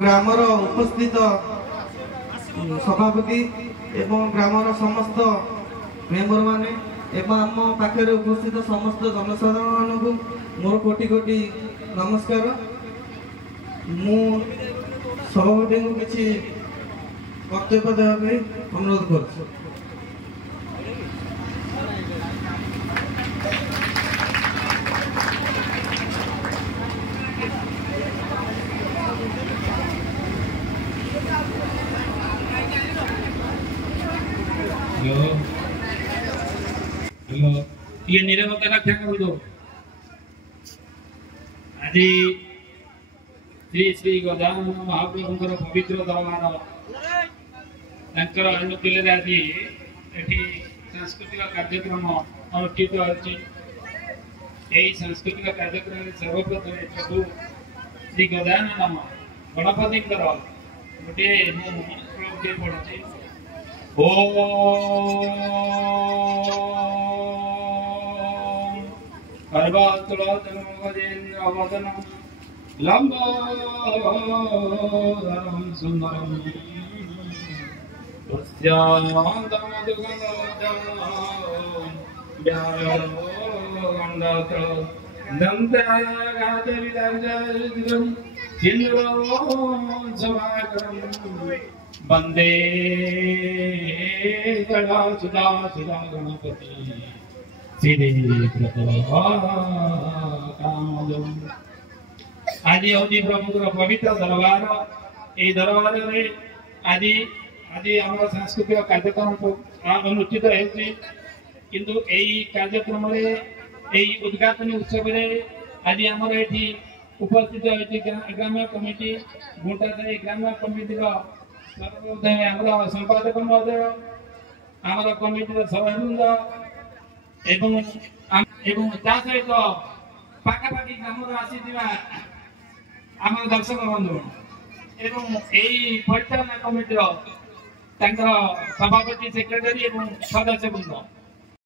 Grammar उपस्थित सभापति एवं ग्रामर समस्त मेंबर माने एवं आम पाखे उपस्थित समस्त जनसाधारण को मोर कोटि कोटि नमस्कार। मु सभापति को किसी वक्तव्य देवाई अनुरोध कर। हेलो ये निरवता रक्षा कर दो। आज श्री श्री गजानन महाप्रभुंकर पवित्र दरबार अनुकूल आज ये सांस्कृतिक कार्यक्रम अनुष्ठित होती। सांस्कृतिक कार्यक्रम सर्वप्रथम प्रभु श्री गजानन गणपति गोटे मुझे पढ़ुची सर्वतुलतनुगजेन्द्रवदनं लम्बोदरं सुन्दरं वंदे गणा सुधा सुधा गणपति आज हूँ प्रभुर पवित्र दरबार। ये दरबार में आज आज आम सांस्कृतिक कार्यक्रम अनुष्ठित होती कार्यक्रम उद्घाटन उत्सव आज आमर ये उपस्थित होती ग्राम्य कमिटी गुंटासाही ग्राम्य कमिटी संपादक महोदय आम कमिटी सभाबृंद एवं सहित पाखापाखि ग्राम आसी आम दर्शक बंधु एवं परिचालना कमिटी सभापति सेक्रेटारी एवं सदस्य बृंद